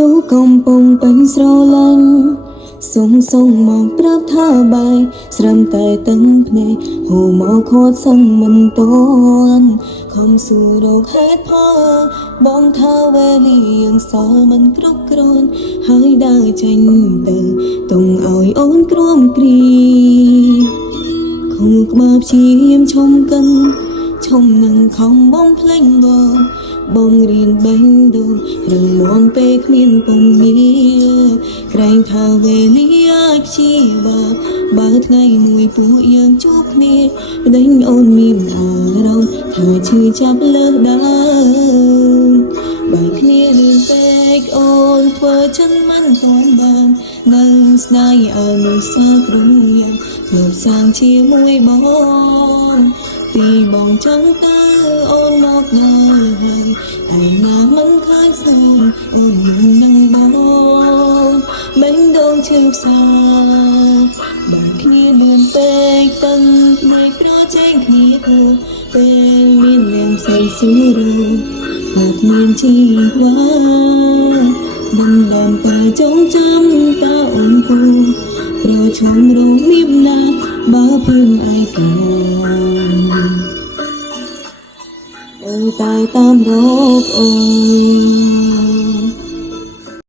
លោកកំពុងពេញស្រឡាញ់សុងមកប្រាប់ថាបាយស្រឹមតែតឹងភ្នែកហូរមកខត់សឹងមិនតន់ខំសួររកហេតុផលបងថាវេលាយើងសល់មិនគ្រប់គ្រាន់ហើយដើរចេញទៅទុំឲ្យអូនក្រំគ្រីខូក្បាលព្យាយាមឈុំកិនឈុំនឹងខំបងភ្លេងបងរៀនបេះដូងរឹងមាំពេលគ្មានពងងារក្រែងថាវេលាអាចព្យាបាលបើថ្ងៃមួយពួកយើងជួបគ្នាដេញអូនមានអារម្មណ៍ថាឈឺចាប់លើសដើមបើគ្នាលឿនពេកអូនធ្វើចិនមិនទាន់បាននៅស្ដាយអនុស្សាវរីយ៍គ្រូយ៉ាងធ្លាប់សាងជាមួយបងពីបងចង់ទៅអូនមកដល់ហើយឯណាមិនឃើញស្រួលអូននឹងបងបេះដូងឈឺផ្សាបើគ្នាលឿនពេកតឹងភ្នែកប្រជែងគ្នាពេលមានលំសាយស្រួលបើគ្មានជីវ៉ាមិនបានតែចងចាំតើអូនគូប្រឈមរងមានណាបើភៀមឯកានៅតែតាមរកអូន